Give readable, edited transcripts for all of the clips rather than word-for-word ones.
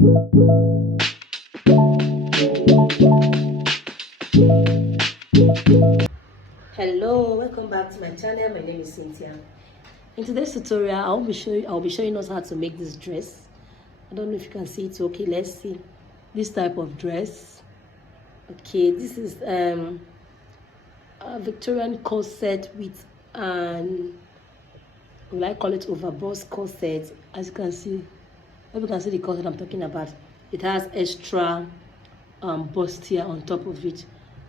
Hello, welcome back to my channel. My name is Cynthia. In today's tutorial, I'll be showing us how to make this dress. I don't know if you can see it. Okay, let's see this type of dress. Okay, this is a Victorian corset with an, will I call it overbust corset? As you can see, you can see the corset I'm talking about. It has extra bustier on top of it.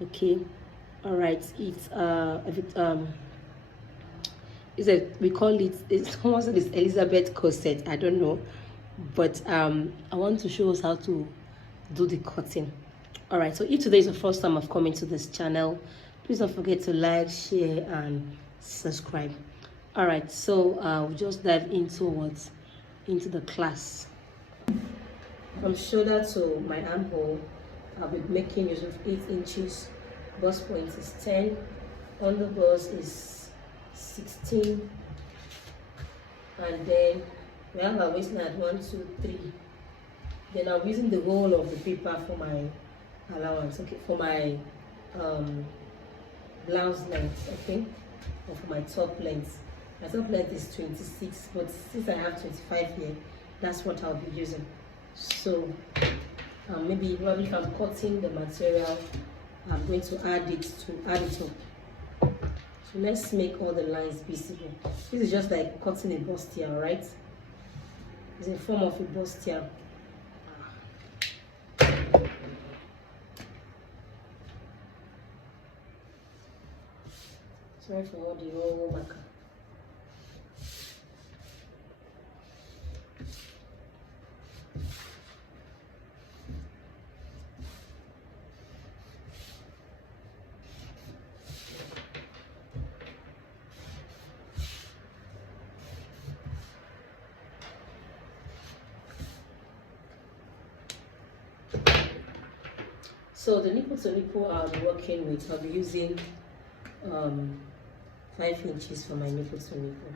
Okay, all right. It's we call it, someone said it's Elizabeth corset. I don't know, but I want to show us how to do the cutting. All right, so if today is the first time I've come into this channel, please don't forget to like, share, and subscribe. All right, so we'll just dive into the class. From shoulder to my armhole, I'll be making use of 8 inches. Bust point is 10. Under bust is 16. And then we have our waistline at 1, 2, 3. Then I'm using the whole of the paper for my allowance, okay, for my blouse length, okay, or for my top length. My top length is 26, but since I have 25 here, that's what I'll be using. So maybe probably if I'm cutting the material, I'm going to add it up. So let's make all the lines visible. This is just like cutting a bustier, right? It's a form of a bustier. Sorry for all the whole marker. So the nipple to nipple I'll be working with, I'll be using 5 inches for my nipple to nipple.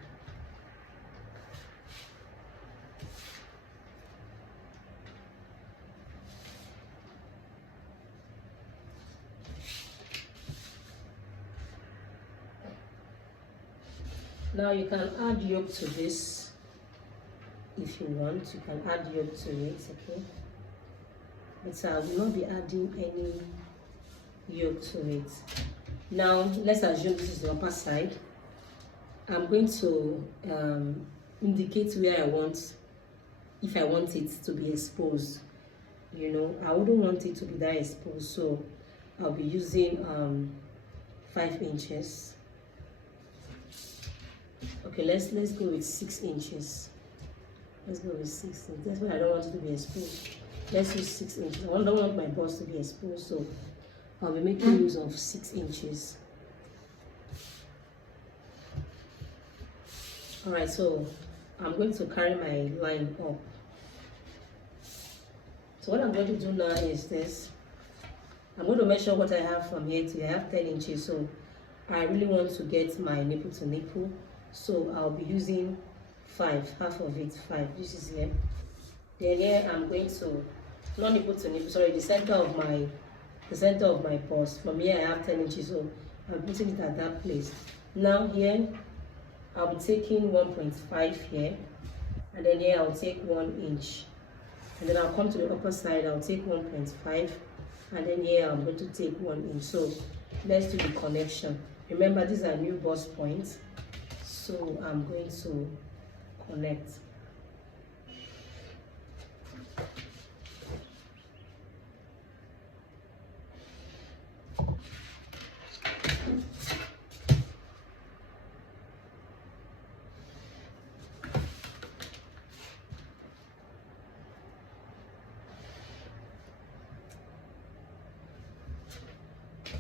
Now you can add yoke to this if you want. You can add yoke to it, okay? But I will not be adding any yoke to it. Now let's assume this is the upper side. I'm going to indicate where I want, if I want it to be exposed. You know, I wouldn't want it to be that exposed, so I'll be using 5 inches. Okay, let's go with 6 inches. Let's go with 6 inches. That's why I don't want it to be exposed. Let's use 6 inches. I don't want my bust to be exposed, so I'll be making use of 6 inches. All right, so I'm going to carry my line up. So what I'm going to do now is this. I'm going to measure what I have from here to here. I have 10 inches, so I really want to get my nipple to nipple. So I'll be using 5, half of it, 5. This is here. Then here I'm going to, not nipple to nipple, sorry, the center of my bust. From here I have 10 inches, so I'm putting it at that place. Now here I'll be taking 1.5 here, and then here I'll take 1 inch, and then I'll come to the upper side, I'll take 1.5, and then here I'm going to take 1 inch. So let's do the connection. Remember, these are new bust points, so I'm going to connect.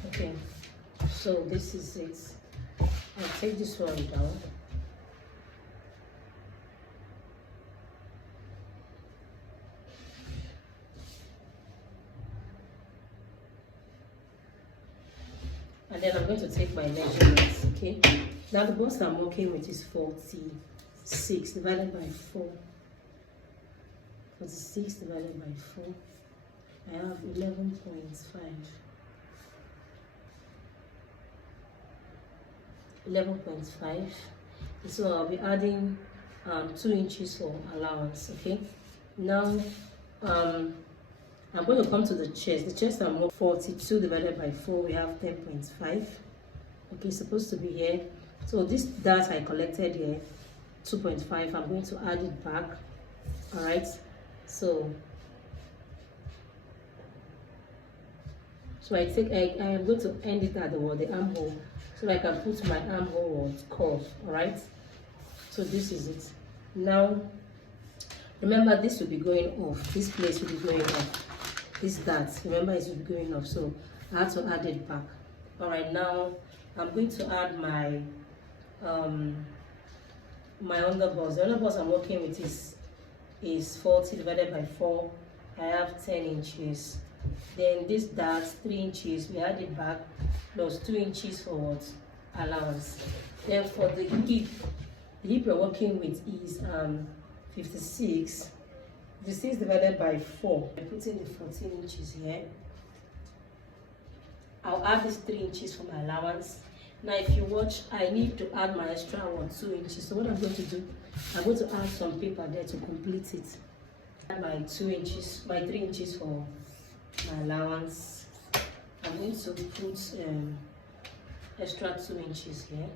Okay, so this is it. I'll take this one down. And then I'm going to take my measurements, okay? Now the bust I'm working with is 46 divided by 4. 46 divided by 4. I have 11.5. 11.5. So I'll be adding 2 inches for allowance. Okay, now I'm going to come to the chest. The chest I'm 42 divided by 4, we have 10.5. Okay, it's supposed to be here. So this dart I collected here, 2.5, I'm going to add it back. All right, so I am going to end it at the armhole, so I can put my armhole curve. All right, so this is it. Now remember, this will be going off, this place will be going off, this dart, remember, it will be going off, so I have to add it back. All right, now I'm going to add my my underboss. The underboss I'm working with is 40 divided by 4. I have 10 inches. Then this dart, 3 inches, we add it back, plus 2 inches for what? Allowance. Then for the hip we're working with is 56. 56 divided by 4. I'm putting the 14 inches here. I'll add this 3 inches for my allowance. Now if you watch, I need to add my extra 2 inches. So what I'm going to do, I'm going to add some paper there to complete it. Add my 2 inches, my 3 inches for my allowance. I'm going to put extra 2 inches here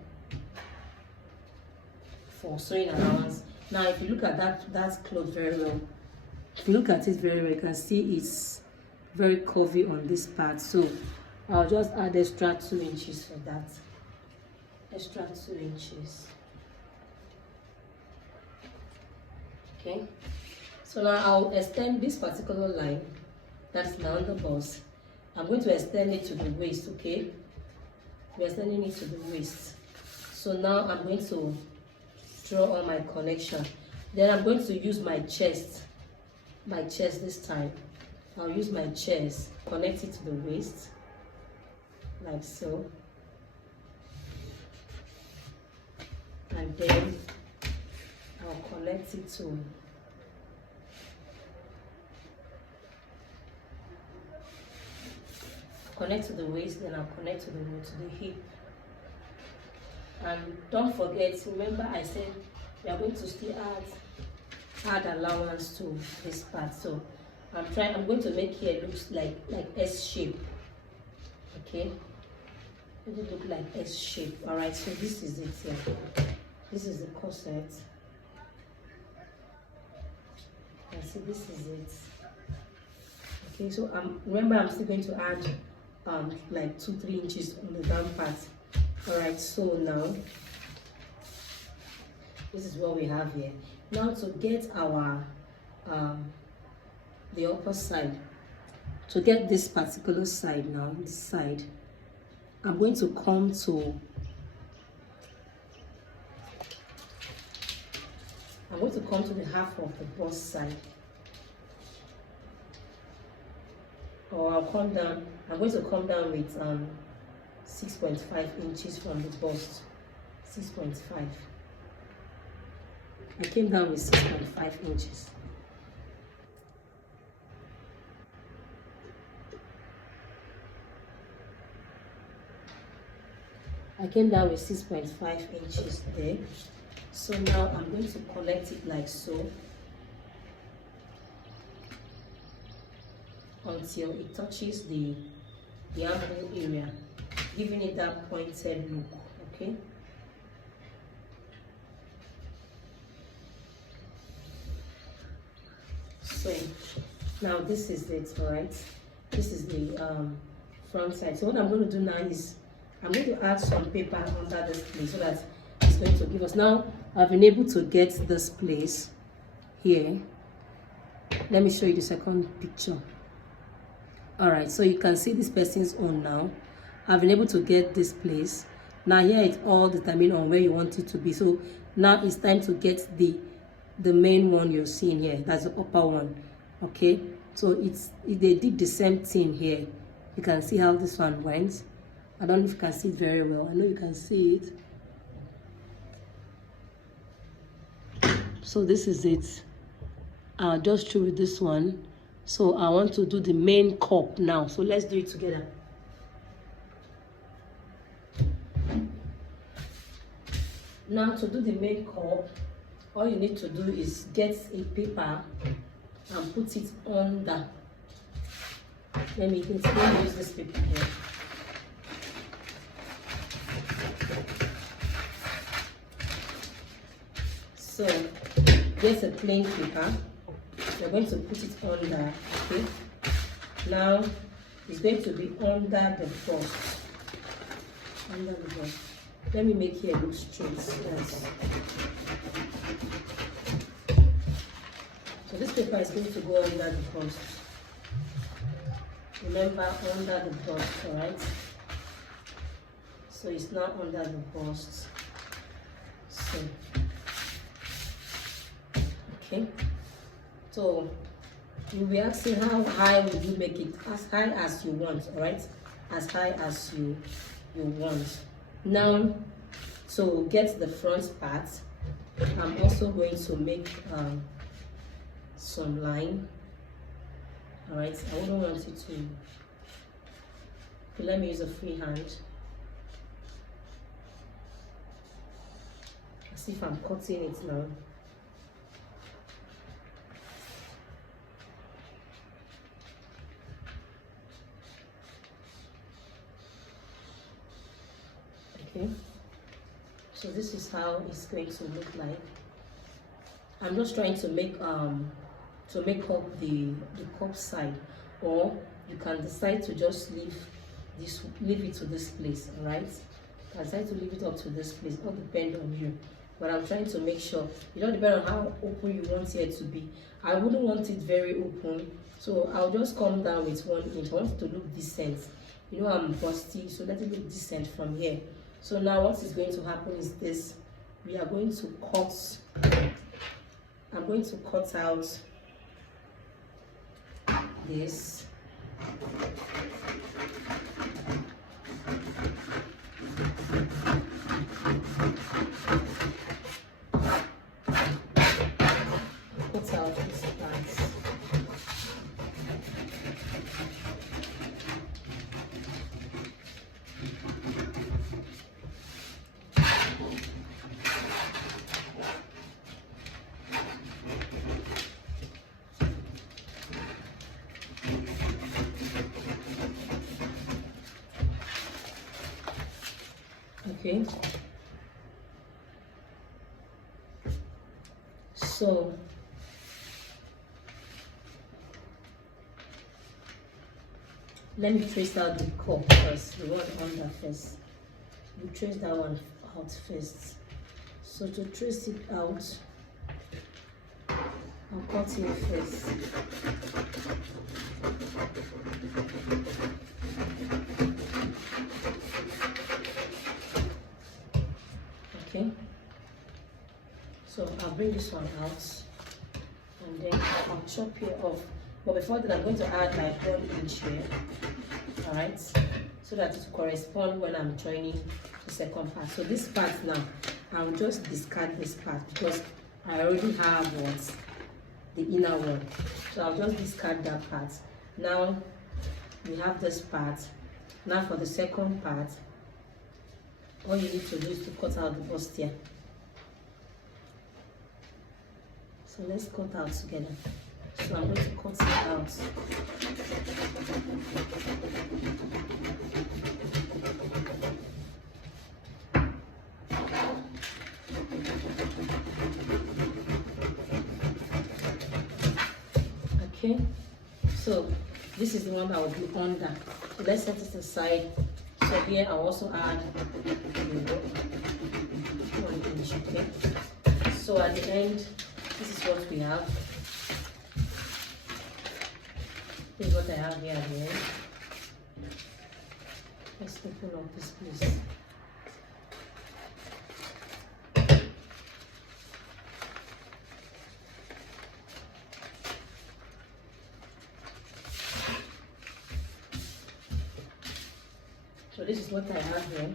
for sewing allowance. Now if you look at that cloth very well, if you look at it very well, you can see it's very curvy on this part, so I'll just add extra 2 inches for that. Extra 2 inches. Okay, so now I'll extend this particular line, that's the underboss. I'm going to extend it to the waist. Okay, we're extending it to the waist. So now I'm going to draw on my connection. Then I'm going to use my chest this time. I'll use my chest, connect it to the waist like so, and then I'll connect it to the waist, then I'll connect to the hip. And don't forget, remember I said we are going to still add allowance to this part. So I'm going to make here looks like S shape. Okay, let it look like S shape. All right, so this is it here. This is the corset. And see, this is it. Okay, so remember I'm still going to add like 2-3 inches on the down part. All right, so now this is what we have here. Now to get our the upper side, to get this particular side, now this side, I'm going to come to the half of the bust side, or I'll come down. I'm going to come down with 6.5 inches from the bust. 6.5. I came down with 6.5 inches. I came down with 6.5 inches there. So now I'm going to connect it like so until it touches the armhole area, giving it that pointed look. Okay. So now this is it. All right, this is the front side. So what I'm going to do now is I'm going to add some paper under this place so that it's going to give us. Now I've been able to get this place here. Let me show you the second picture. All right, so you can see this person's own now. I've been able to get this place. Now here it's all determined on where you want it to be. So now it's time to get the main one you're seeing here. That's the upper one. Okay, so they did the same thing here. You can see how this one went. I don't know if you can see it very well. I know you can see it. So this is it. just through with this one. So I want to do the main cup now. So let's do it together. Now to do the main cup, all you need to do is get a paper and put it under. Let me use this paper here. So get a plain paper. We're going to put it under. Okay. Now it's going to be under the bust. Under the bust. Let me make here look straight. Yes. So this paper is going to go under the bust. Remember, under the bust, alright? So it's not under the bust. So, okay. So you'll be asking how high would you make it? As high as you want, alright? As high as you want. Now, to get the front part, I'm also going to make some line. Alright, I wouldn't want it to. Okay, let me use a free hand. As if I'm cutting it now. Okay, so this is how it's going to look like. I'm just trying to make up the cup side, or you can decide to just leave it to this place. All right, you can decide to leave it up to this place. All depend on you, but I'm trying to make sure it don't depend on how open you want it to be. I wouldn't want it very open, so I'll just come down with 1 inch. I want it to look decent. You know, I'm busty, so let it look decent from here. So now what is going to happen is this. We are going to cut. I'm going to cut out this. Cut out this part. Okay, so let me trace out the cup first, the one under first. You trace that one out first. So to trace it out, I'll cut it first. Okay, so I'll bring this one out and then I'll chop here off. But before that, I'm going to add my 1 inch here, all right, so that it will correspond when I'm joining the second part. So this part now, I'll just discard this part because I already have the inner one. So I'll just discard that part. Now we have this part. Now for the second part, all you need to do is to cut out the bust here. So let's cut out together. So I'm going to cut it out. Okay, so this is the one that will be under. So let's set it aside. So here I'll also add 1 inch. Okay, so at the end, this is what we have. This is what I have here at the end. Let's open up this place. So this is what I have here.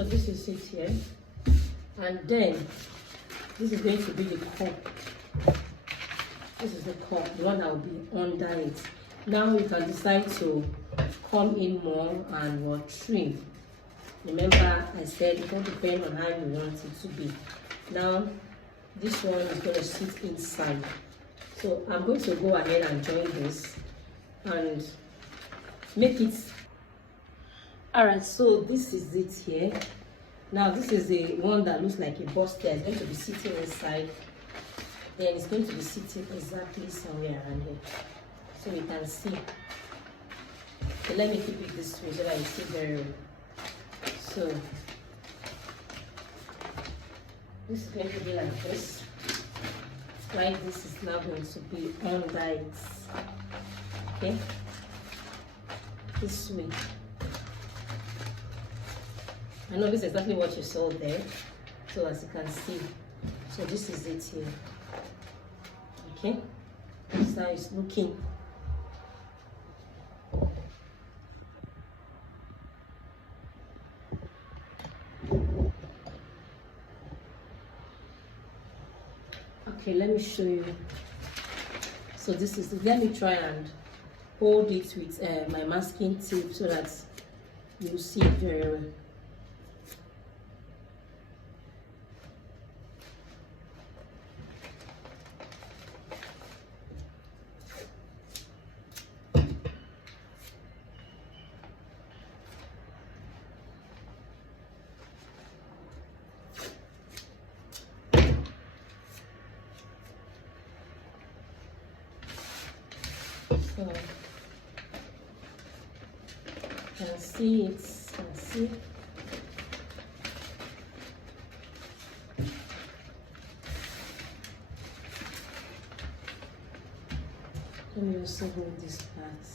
So this is it here, and then this is going to be the cup. This is the cup, the one that will be under it. Now you can decide to come in more and or trim. Remember I said it will depend on how you want it to be. Now this one is going to sit inside. So I'm going to go ahead and join this and make it. Alright, so this is it here. Now this is the one that looks like a bust there. It's going to be sitting inside. Then it's going to be sitting exactly somewhere around here. So you can see. So let me keep it this way so that you see very well. So this is going to be like this. Like this is now going to be under it. Okay? This way. I know this is exactly what you saw there. So as you can see. So this is it here. Okay? This is how it's looking. Okay, let me show you. So this is it. Let me try and hold it with my masking tape so that you see it very well. So you can see it, can see. Let me also hold this part.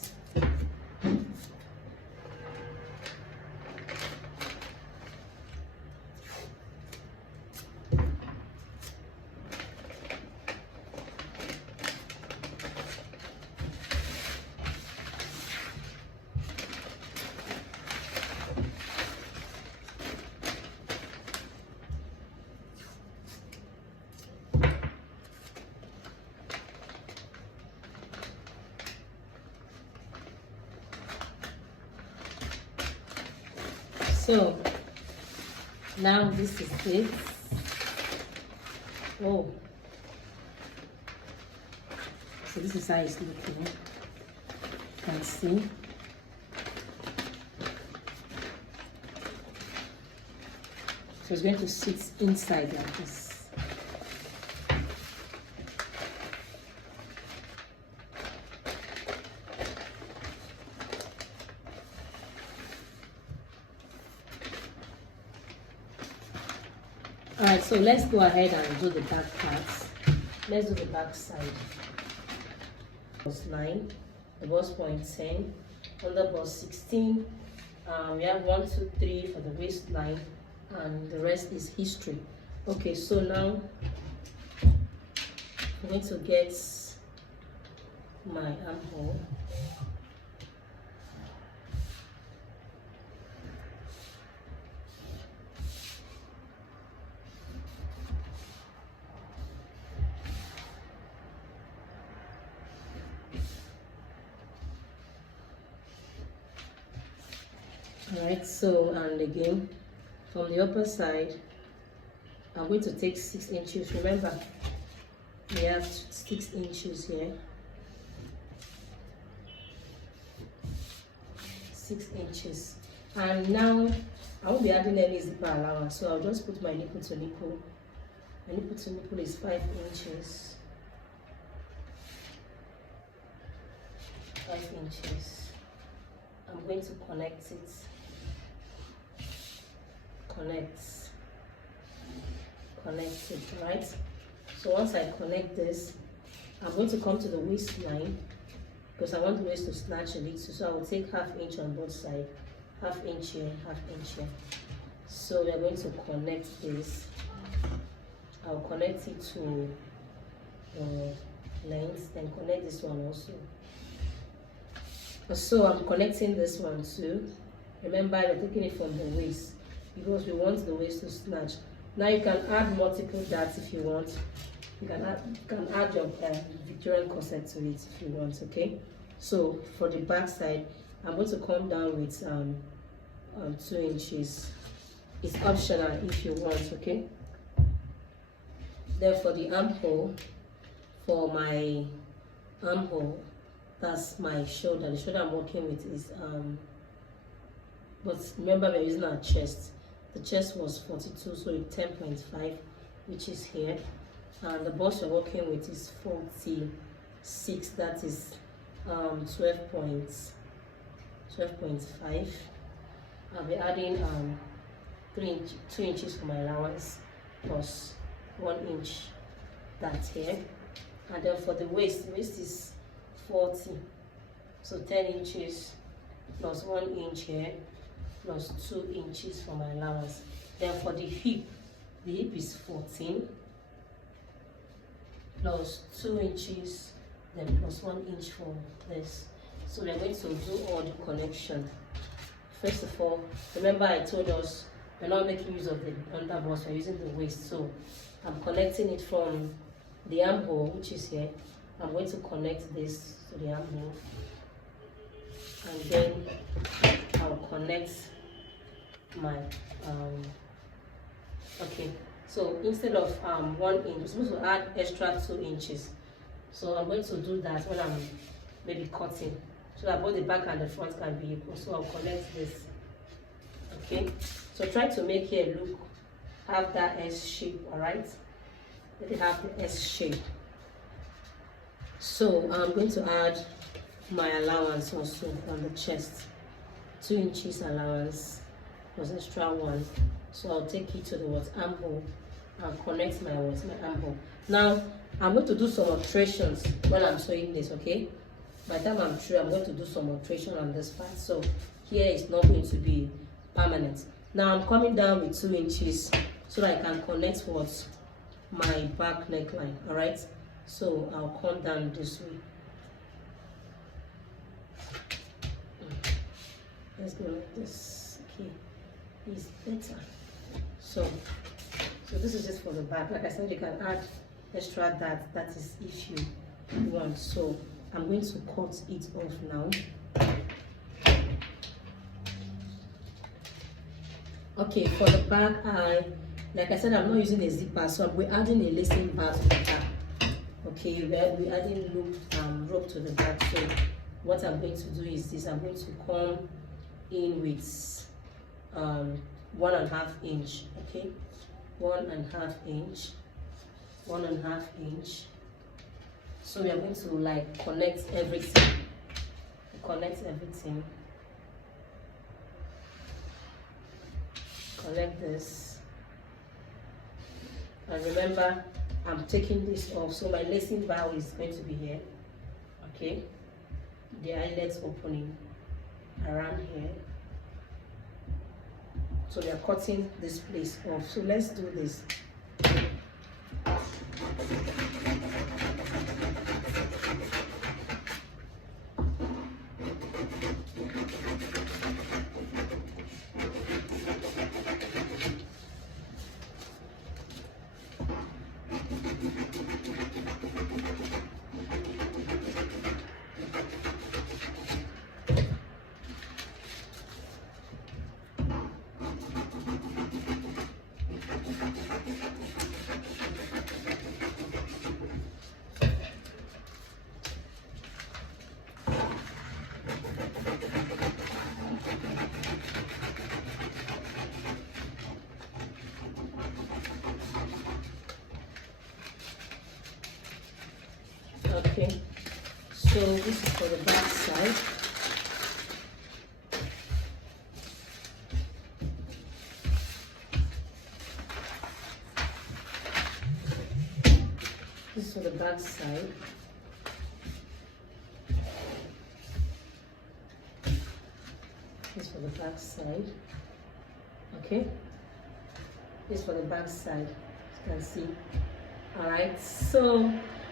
So now this is it. Oh, so this is how it's looking. You can see. So it's going to sit inside like this. Alright, so let's go ahead and do the back parts. Let's do the back side. Bust line, the bust point 10, under bust 16. We have 1, 2, 3 for the waistline, and the rest is history. Okay, so now I'm going to get my armhole. Alright, so and again from the upper side I'm going to take 6 inches. Remember we have 6 inches here. 6 inches. And now I won't be adding any zipper allowance, so I'll just put my nipple to nipple. My nipple to nipple is 5 inches. 5 inches. I'm going to connect it. Connect it, right? So once I connect this, I'm going to come to the waistline because I want the waist to snatch a little. So I will take 1/2 inch on both sides, 1/2 inch here, 1/2 inch here. So we are going to connect this. I'll connect it to the length, then connect this one also. So I'm connecting this one too. Remember, we're taking it from the waist. because we want the waist to snatch. Now you can add multiple darts if you want. You can add your Victorian corset to it if you want. Okay, so for the back side, I'm going to come down with 2 inches. It's optional if you want. Okay, then for the armhole, for my armhole, that's my shoulder. The shoulder I'm working with is but remember we're using our chest. The chest was 42, so it's 10.5, which is here, and the bust we're working with is 46, that is 12.5. I'll be adding 2 inches for my allowance plus 1 inch, that's here. And then for the waist is 40, so 10 inches plus 1 inch here plus 2 inches for my allowance. Then for the hip is 14 plus 2 inches, then plus 1 inch for this. So we're going to do all the connection. First of all, remember I told us we're not making use of the underbust, we're using the waist. So I'm connecting it from the armhole, which is here. I'm going to connect this to the armhole, and then I'll connect my okay, so instead of 1 inch, we're supposed to add extra 2 inches. So I'm going to do that when I'm maybe cutting, so that both the back and the front can be equal. So I'll connect this. Okay, so try to make here have that S shape. All right, let it have the S shape. So I'm going to add my allowance also on the chest, 2 inches allowance plus extra 1. So I'll take it to the armhole and connect my armhole. Now I'm going to do some alterations when I'm sewing this. Okay, by the time I'm through, I'm going to do some alteration on this part. So here it's not going to be permanent. Now I'm coming down with 2 inches so that I can connect my back neckline. All right, so I'll come down this way. Let's go like this. Okay, it's better. So this is just for the back. Like I said, you can add extra that is if you want. So I'm going to cut it off now. Okay, for the back, like I said, I'm not using a zipper, so we're adding a lacing bar to the back. Okay, we're adding rope to the back. So what I'm going to do is this. I'm going to come in with 1.5 inch. Okay, 1.5 inch, 1.5 inch. So we are going to like connect everything. Connect this, and remember I'm taking this off, so my lacing bar is going to be here. Okay, the eyelet opening around here. So we are cutting this place off. So let's do this. Okay, so this is for the back side. This is for the back side. This is for the back side. Okay, this is for the back side, as you can see. All right, so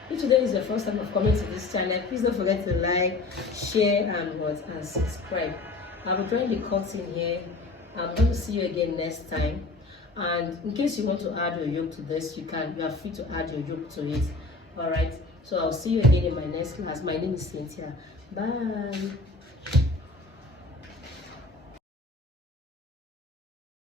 if today is the first time of coming to this channel, please don't forget to like, share, and subscribe. I'll be drawing the curtain here I'm going to see you again next time. And in case you want to add your yoke to this, you are free to add your yoke to it. All right, so I'll see you again in my next class. My name is Cynthia. Bye.